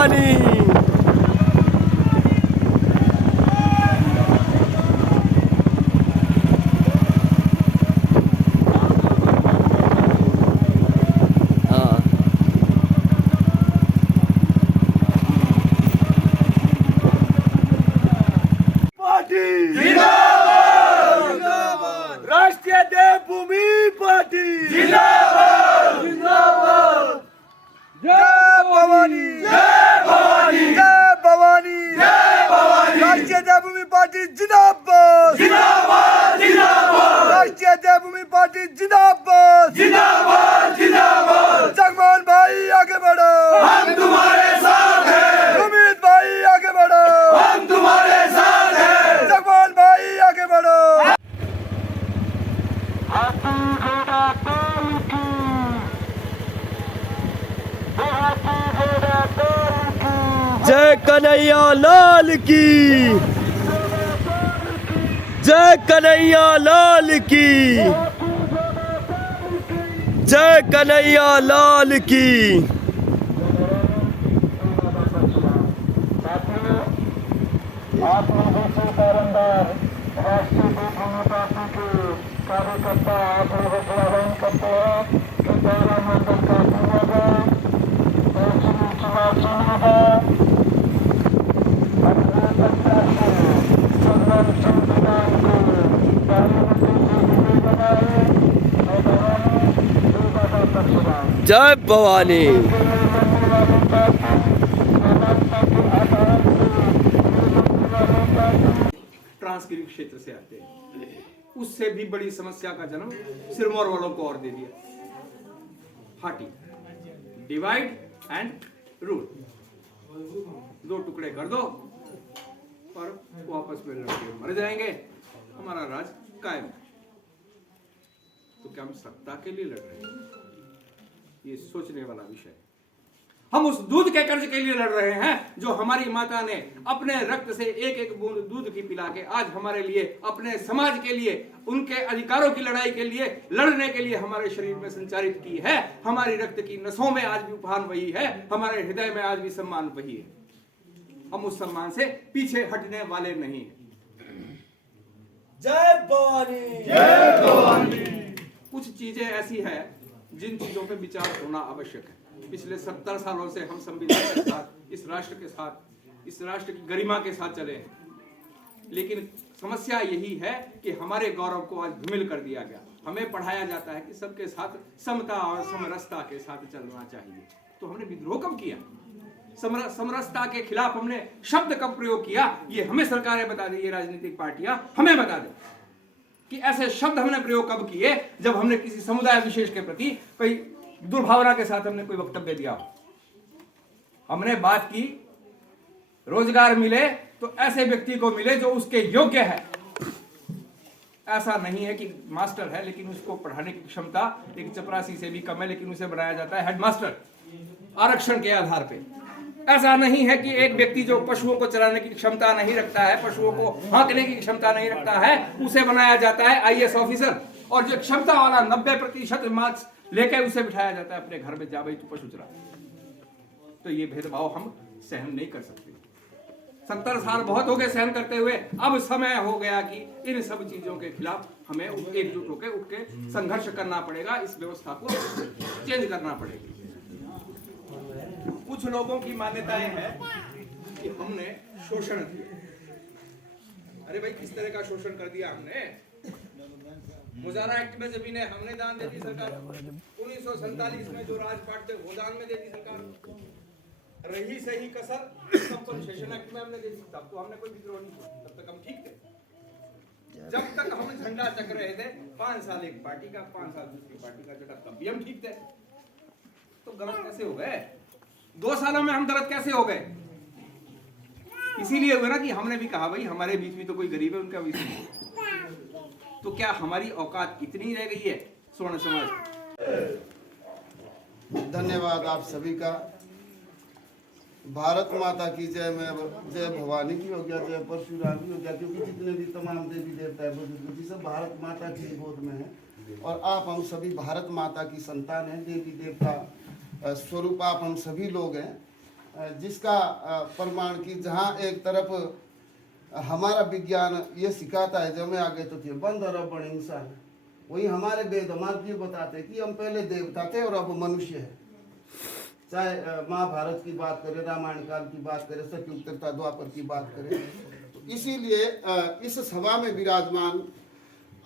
भवानी। राष्ट्रीय देवभूमि पार्टी जिंदाबाद जिंदाबाद। जय भवानी जय भवानी जय भवानी जय भवानी। राष्ट्रीय देवभूमि पार्टी जिंदाबाद जिंदाबाद जिंदाबाद। राष्ट्रीय देवभूमि पार्टी जिंदाबाद जिंदाबाद जिंदाबाद। जगमोहन भाई आगे बढ़ो, हम तुम्हारे साथ हैं। सुमित भाई आगे बढ़ो, हम तुम्हारे साथ हैं। जगमोहन भाई आगे बढ़ो। जय कन्हैया लाल की, जय कन्हैया लाल की, जय कन्हैया लाल की। आप लोगों से बारंबार राष्ट्रीय देवभूमि पार्टी के कार्यकर्ता आप लोगों को आह्वान करते हैं कि दायरा मंडल का होगा और चुनाव होगा। अपने प्रत्याशी भगवान संविधान को पार्लियामेंट के बनाए और भवानी 2025। जय भवानी। ट्रांसगिरी क्षेत्र से आते हैं, उससे भी बड़ी समस्या का जन्म सिरमौर वालों को और दे दिया। हाटी डिवाइड एंड रूल, दो टुकड़े कर दो और वापस में लड़के मर जाएंगे, हमारा राज कायम। तो क्या हम सत्ता के लिए लड़ रहे हैं? ये सोचने वाला विषय है। हम उस दूध के कर्ज के लिए लड़ रहे हैं जो हमारी माता ने अपने रक्त से एक एक बूंद दूध की पिला के आज हमारे लिए, अपने समाज के लिए, उनके अधिकारों की लड़ाई के लिए, लड़ने के लिए हमारे शरीर में संचारित की है। हमारी रक्त की नसों में आज भी उफान वही है, हमारे हृदय में आज भी सम्मान वही है। हम उस सम्मान से पीछे हटने वाले नहीं हैं। जय भवानी जय भवानी। कुछ चीजें ऐसी है जिन चीजों पे विचार होना आवश्यक है। पिछले 70 सालों से हम संविधान के साथ, इस राष्ट्र के साथ, इस राष्ट्र की गरिमा के साथ चले हैं, लेकिन समस्या यही है कि हमारे गौरव को आज धूमिल कर दिया गया। हमें पढ़ाया जाता है कि सबके साथ समता और समरसता के साथ चलना चाहिए। तो हमने विद्रोह कब किया? समरसता के खिलाफ हमने शब्द कब प्रयोग किया? ये हमें सरकारें बता दें, ये राजनीतिक पार्टियां हमें बता दें कि ऐसे शब्द हमने प्रयोग कब किए जब हमने किसी समुदाय विशेष के प्रति कोई दुर्भावना के साथ हमने कोई वक्तव्य दिया हो। हमने बात की रोजगार मिले तो ऐसे व्यक्ति को मिले जो उसके योग्य है। ऐसा नहीं है कि मास्टर है लेकिन उसको पढ़ाने की क्षमता एक चपरासी से भी कम है, लेकिन उसे बनाया जाता है हेडमास्टर आरक्षण के आधार पे। ऐसा नहीं है कि एक व्यक्ति जो पशुओं को चलाने की क्षमता नहीं रखता है, पशुओं को हाँकने की क्षमता नहीं रखता है, उसे बनाया जाता है आईएएस ऑफिसर, और जो क्षमता वाला 90% मार्क्स लेके उसे बिठाया जाता है अपने घर में, जा भाई तू पशु चला। तो ये भेदभाव हम सहन नहीं कर सकते। 70 साल बहुत हो गए सहन करते हुए, अब समय हो गया कि इन सब चीजों के खिलाफ हमें एकजुट होकर उठ के संघर्ष करना पड़ेगा, इस व्यवस्था को चेंज करना पड़ेगा। कुछ लोगों की मान्यताएं हैं कि हमने शोषण किया। अरे भाई किस तरह का शोषण कर दिया हमने? मुजारा एक्ट में जमीनें हमने दान दे दी सरकार। 1947 में जो राजपाट थे वो दान में दे दी सरकार। रही सही कसर कंपनसेशन एक्ट में हमने दे दी। तब तो हमने कोई विद्रोह नहीं किया, तब तक हम ठीक थे। जब तक हम झंडा चक रहे थे 5 साल एक पार्टी का, 5 साल दूसरी पार्टी का झंडा, तब भी हम ठीक थे। तो गलत कैसे हो गए? 2 सालों में हम गलत कैसे हो गए? इसीलिए हुआ ना कि हमने भी कहा भाई हमारे बीच भी तो कोई गरीब है, उनका भी तो क्या हमारी औकात इतनी रह गई है स्वर्ण समाज? धन्यवाद आप सभी का। भारत माता की जय। में जय भवानी की हो गया, जय परशुराम की हो गया, क्योंकि जितने भी तमाम देवी देवता है बुजुर्ग जी सब भारत माता की गोद में है और आप हम सभी भारत माता की संतान हैं। देवी देवता स्वरूप आप हम सभी लोग हैं जिसका प्रमाण की जहाँ एक तरफ हमारा विज्ञान ये सिखाता है जब मैं आगे तो थे बंद और अब बड़े इंसान है, वही हमारे वेद हमारे भी बताते हैं कि हम पहले देवता थे और अब मनुष्य है। चाहे महाभारत की बात करें, रामायण काल की बात करें, सतयुग त्रेता द्वापर की बात करें, तो इसीलिए इस सभा में विराजमान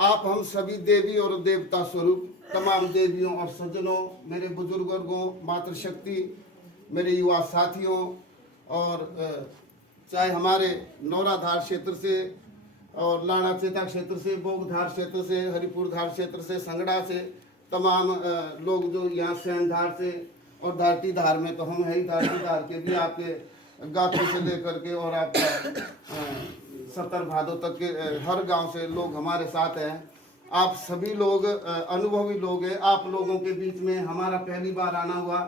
आप हम सभी देवी और देवता स्वरूप तमाम देवियों और सज्जनों, मेरे बुजुर्ग वर्गों, मातृशक्ति, मेरे युवा साथियों और चाहे हमारे नौराधार क्षेत्र से और लाना चेता क्षेत्र से, बोगधार क्षेत्र से, हरिपुर धार क्षेत्र से, संगड़ा से, तमाम लोग जो यहाँ सेंधार से और धारती धार में तो हम है ही, धारती धार के भी आपके गांव से लेकर के और आपका 70 भादों तक के हर गांव से लोग हमारे साथ हैं। आप सभी लोग अनुभवी लोग हैं। आप लोगों के बीच में हमारा पहली बार आना हुआ।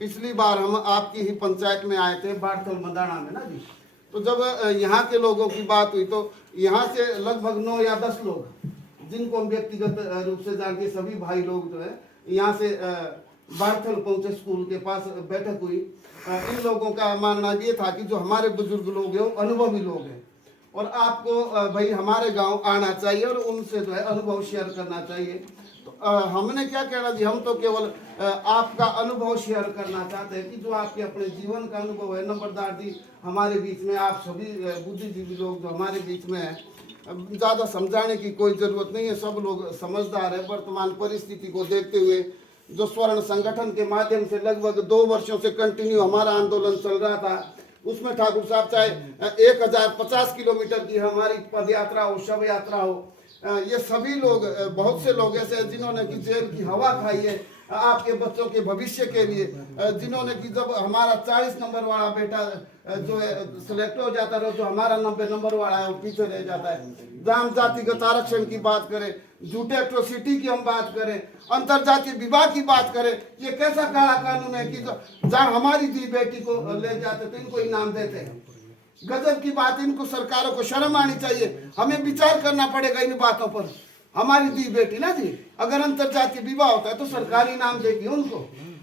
पिछली बार हम आपकी ही पंचायत में आए थे, बाड़थल मदाना में ना जी। तो जब यहाँ के लोगों की बात हुई तो यहाँ से लगभग 9 या 10 लोग जिनको हम व्यक्तिगत रूप से जानते, सभी भाई लोग जो है यहाँ से बाड़थल पहुँचे, स्कूल के पास बैठक हुई। इन लोगों का मानना ये था कि जो हमारे बुजुर्ग लोग हैं वो अनुभवी लोग हैं और आपको भाई हमारे गांव आना चाहिए और उनसे जो है अनुभव शेयर करना चाहिए। तो हमने क्या कहना जी, हम तो केवल आपका अनुभव शेयर करना चाहते हैं कि जो आपके अपने जीवन का अनुभव है। नंबरदार जी हमारे बीच में, आप सभी बुद्धिजीवी लोग जो हमारे बीच में हैं, ज़्यादा समझाने की कोई ज़रूरत नहीं है, सब लोग समझदार है। वर्तमान परिस्थिति को देखते हुए जो स्वर्ण संगठन के माध्यम से लगभग 2 वर्षों से कंटिन्यू हमारा आंदोलन चल रहा था, उसमें ठाकुर साहब चाहे 1050 किलोमीटर की हमारी पद यात्रा हो, शव यात्रा हो, ये सभी लोग, बहुत से लोग ऐसे हैं जिन्होंने कि जेल की हवा खाई है आपके बच्चों के भविष्य के लिए, जिन्होंने कि जब हमारा 40 नंबर वाला बेटा जो है सिलेक्ट हो जाता है, जो हमारा 90 नंबर वाला है वो पीछे रह जाता है। जहाँ हम जातिगत आरक्षण की बात करें, झूठे एट्रोसिटी की हम बात करें, अंतरजातीय विवाह की बात करें, ये कैसा काला कानून है कि जहाँ हमारी दी बेटी को ले जाते तो इनको इनाम देते हैं। गजब की बात, इनको सरकारों को शर्म आनी चाहिए। हमें विचार करना पड़ेगा इन बातों पर। हमारी दी बेटी ना जी, अगर अंतरजातीय विवाह होता है तो सरकार इनाम देगी उनको।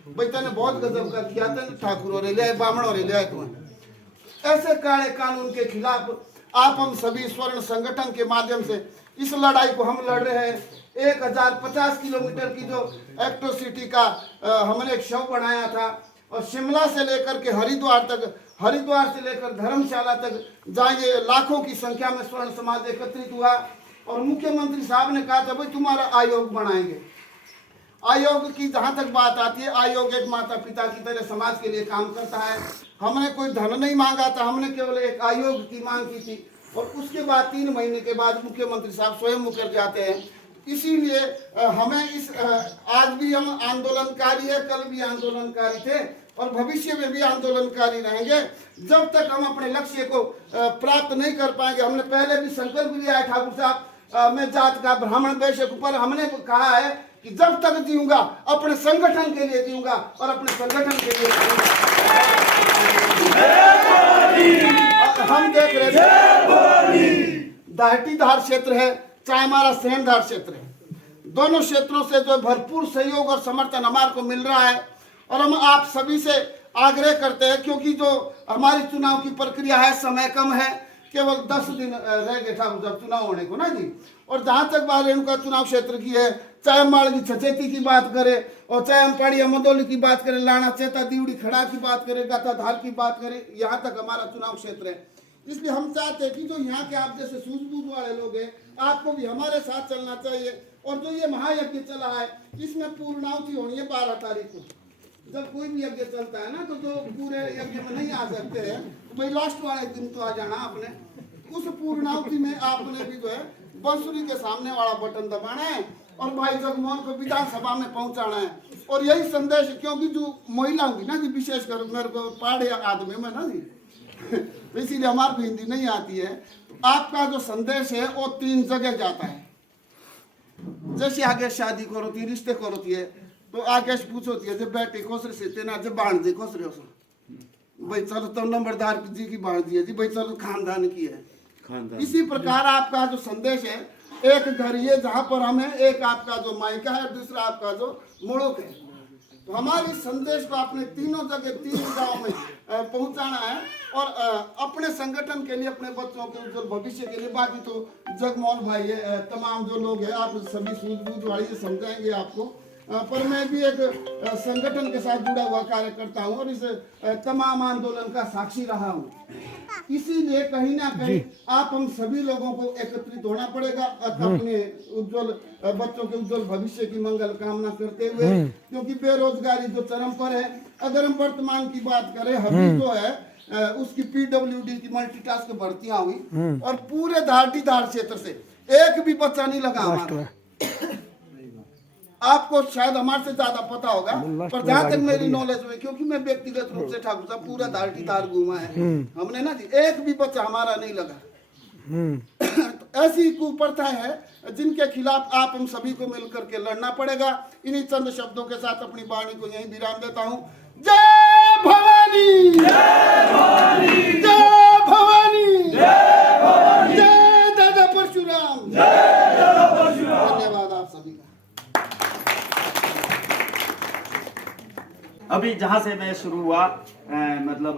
भाई तेने बहुत गजब का किया, तेने ठाकुरों रे ले बामणों रे ले तुम्हें। ऐसे काले कानून के खिलाफ आप हम सभी स्वर्ण संगठन के माध्यम से इस लड़ाई को हम लड़ रहे हैं। 1050 किलोमीटर की जो एट्रोसिटी का हमने एक शव बनाया था और शिमला से लेकर के हरिद्वार तक, हरिद्वार से लेकर धर्मशाला तक जाएंगे, लाखों की संख्या में स्वर्ण समाज एकत्रित हुआ और मुख्यमंत्री साहब ने कहा था भाई तुम्हारा आयोग बनाएंगे। आयोग की जहाँ तक बात आती है, आयोग एक माता पिता की तरह समाज के लिए काम करता है। हमने कोई धन नहीं मांगा था, हमने केवल एक आयोग की मांग की थी और उसके बाद 3 महीने के बाद मुख्यमंत्री साहब स्वयं मुकर जाते हैं। इसीलिए हमें इस आज भी हम आंदोलनकारी है, कल भी आंदोलनकारी थे और भविष्य में भी आंदोलनकारी रहेंगे जब तक हम अपने लक्ष्य को प्राप्त नहीं कर पाएंगे। हमने पहले भी संकल्प लिया है ठाकुर साहब, मैं जात का ब्राह्मण वैश्य पर हमने कहा है कि जब तक जीऊंगा अपने संगठन के लिए जीऊंगा और अपने संगठन के लिए हम देख रहे थे दाहटी धार क्षेत्र है, चाहे हमारा सेंधार क्षेत्र है, दोनों क्षेत्रों से जो भरपूर सहयोग और समर्थन हमारे को मिल रहा है और हम आप सभी से आग्रह करते हैं, क्योंकि जो हमारी चुनाव की प्रक्रिया है, समय कम है, केवल 10 दिन रह गए ठाकुर साहब चुनाव होने को ना जी। और जहाँ तक बात रेणुका चुनाव क्षेत्र की है, चाहे हम माड़गी छचेती की बात करें और चाहे हम पाड़िया मदोली की बात करें, लाना चेता दीवड़ी खड़ा की बात करें, गाताधार की बात करें, यहाँ तक हमारा चुनाव क्षेत्र है। इसलिए हम चाहते हैं कि जो यहाँ के आप जैसे सूझबूझ वाले लोग हैं, आपको भी हमारे साथ चलना चाहिए। और जो ये महायज्ञ चला है, इसमें पूर्णाहुति होनी है 12 तारीख को। जब कोई भी यज्ञ चलता है ना, तो जो पूरे यज्ञ में नहीं आ सकते हैं, तो भाई लास्ट वाले दिन तो आ जाना आपने। उस पूर्णाहुति में आपने भी जो है बांसुरी के सामने वाला बटन दबाना है और भाई जगमोहन को विधानसभा में पहुंचाना है। और यही संदेश, क्योंकि जो महिला होगी ना जी, विशेषकर मेरे को पहाड़े आदमी में ना जी तो इसीलिए हमारे को हिंदी नहीं आती है। तो आपका जो संदेश है वो 3 जगह जाता है। जैसे आगे शादी करो थी, रिश्ते करो थी, तो आगे पूछो थी जब बेटी खोसरे से तेना जब बाण जी खोसरे हो भाई चलो तो नंबरदार जी की बाण जी है जी, भाई चलो खानदान की है। इसी प्रकार आपका जो संदेश है, एक घर ये जहाँ पर हमें, एक आपका जो मायका है, दूसरा आपका जो मुड़ुक है। तो हमारे इस संदेश को आपने तीनों जगह 3 गांव में पहुंचाना है और अपने संगठन के लिए, अपने बच्चों के उज्जवल भविष्य के लिए। बाकी तो जगमोहन भाई है, तमाम जो लोग हैं, आप सभी सूझबूझ वाली से समझाएंगे आपको। पर मैं भी एक संगठन के साथ जुड़ा हुआ कार्यकर्ता हूँ और इस तमाम आंदोलन का साक्षी रहा हूँ। इसीलिए कहीं ना कहीं आप हम सभी लोगों को एकत्रित होना पड़ेगा अपने उज्जवल बच्चों के उज्जवल भविष्य की मंगल कामना करते हुए, क्योंकि बेरोजगारी जो चरम पर है। अगर हम वर्तमान की बात करें, अभी जो है उसकी PWD की मल्टीटास्क भर्तियां हुई और पूरे धार क्षेत्र से एक भी बच्चा नहीं लगा हमारा। आपको शायद हमारे से ज्यादा पता होगा, पर जहां तक मेरी नॉलेज में, क्योंकि मैं व्यक्तिगत रूप से ठाकुर साहब पूरा धार घूमा है, हमने ना जी एक भी बच्चा हमारा नहीं लगा। तो ऐसी कुप्रथा है जिनके खिलाफ आप हम सभी को मिलकर के लड़ना पड़ेगा। इन्हीं चंद शब्दों के साथ अपनी वाणी को यहीं विराम देता हूँ। जय भवानी, जय भवानी, जय भवानी, जय भवानी, जय दादा परशुराम, जय दादा परशुराम। धन्यवाद आप सभी का। अभी जहाँ से मैं शुरू हुआ मतलब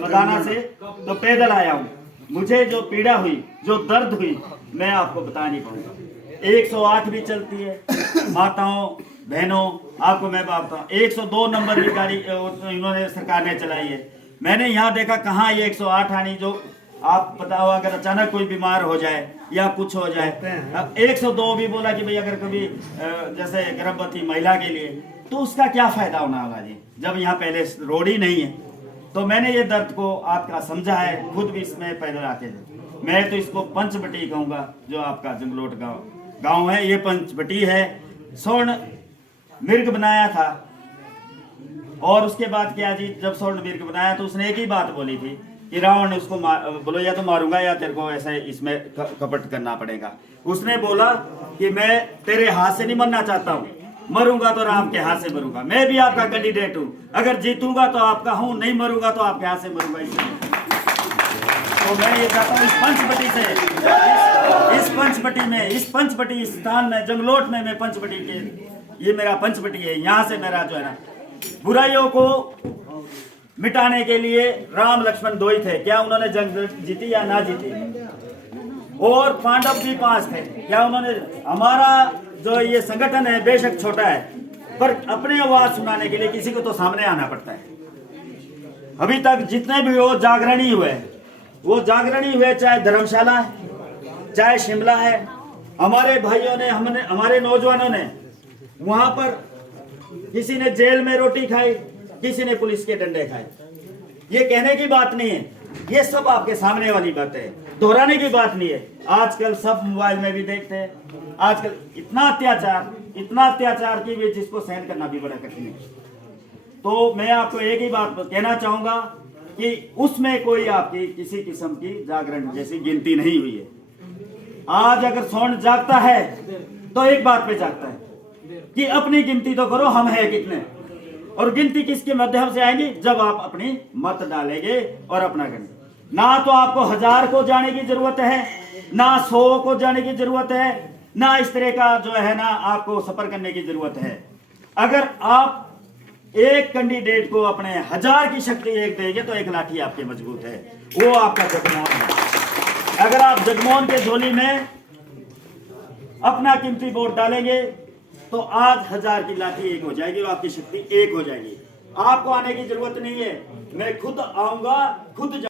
मदाना से, तो पैदल आया हूँ। मुझे जो पीड़ा हुई, जो दर्द हुई, मैं आपको बता नहीं पाऊंगा। 108 भी चलती है, माताओं बहनों, आपको मैं बताता हूँ। 102 नंबर की गाड़ी इन्होंने सरकार ने चलाई है। मैंने यहाँ देखा कहाँ ये 108 आनी, जो आप पता हो अगर अचानक कोई बीमार हो जाए या कुछ हो जाए। अब 102 भी बोला कि भाई अगर कभी जैसे गर्भवती महिला के लिए, तो उसका क्या फायदा होना होगा जी, जब यहाँ पहले रोड ही नहीं है। तो मैंने ये दर्द को आपका समझा है, खुद भी इसमें पैदल आके। मैं तो इसको पंचवटी कहूँगा, जो आपका जंगलोट गाँव है, ये पंचवटी है। स्वर्ण मिर्ग बनाया था, और उसके बाद क्या जी, जब स्वर्ण मिर्ग बनाया तो उसने एक ही बात बोली थी कि रावण ने उसको बोलो या तो मारूंगा या तेरे को ऐसे इसमें कपट करना पड़ेगा। उसने बोला कि मैं तेरे हाथ से नहीं मरना चाहता हूँ, मरूंगा तो राम के हाथ से मरूंगा। मैं भी आपका कैंडिडेट हूँ, अगर जीतूंगा तो आपका हूँ, नहीं मरूंगा तो आपके हाथ से मरूंगा। तो मैं ये चाहता हूँ इस पंचवटी से, इस पंचवटी में, इस पंचवटी स्थान में, जंगलोट में, मैं पंचवटी के, ये मेरा पंचवटी है। यहाँ से मेरा जो है ना, बुराइयों को मिटाने के लिए राम लक्ष्मण 2 ही थे। क्या उन्होंने जंग जीती या ना जीती? और पांडव भी 5 थे। क्या उन्होंने, हमारा जो ये संगठन है बेशक छोटा है, पर अपनी आवाज सुनाने के लिए किसी को तो सामने आना पड़ता है। अभी तक जितने भी वो जागरणी हुए, चाहे धर्मशाला है, चाहे शिमला है, हमारे भाइयों ने, हमारे नौजवानों ने वहां पर, किसी ने जेल में रोटी खाई, किसी ने पुलिस के डंडे खाए। ये कहने की बात नहीं है, ये सब आपके सामने वाली बात है, दोहराने की बात नहीं है। आजकल सब मोबाइल में भी देखते हैं, आजकल इतना अत्याचार की भी, जिसको सहन करना भी बड़ा कठिन है। तो मैं आपको एक ही बात कहना चाहूंगा कि उसमें कोई आपकी किसी किस्म की जागरण जैसी गिनती नहीं हुई है। आज अगर स्वर्ण जागता है तो एक बात पे जागता है कि अपनी गिनती तो करो, हम है कितने, और गिनती किसके माध्यम से आएगी, जब आप अपनी मत डालेंगे और अपना करेंगे। ना तो आपको 1000 को जाने की जरूरत है, ना 100 को जाने की जरूरत है, ना इस तरह का जो है ना आपको सफर करने की जरूरत है। अगर आप एक कैंडिडेट को अपने 1000 की शक्ति एक देंगे तो एक लाठी आपकी मजबूत है, वो आपका जगमोहन है। अगर आप जगमोहन के झोली में अपना कीमती वोट डालेंगे तो आज 1000 की लाठी एक हो जाएगी और आपकी शक्ति एक हो जाएगी। आपको आने की जरूरत नहीं है, मैं खुद आऊंगा, खुद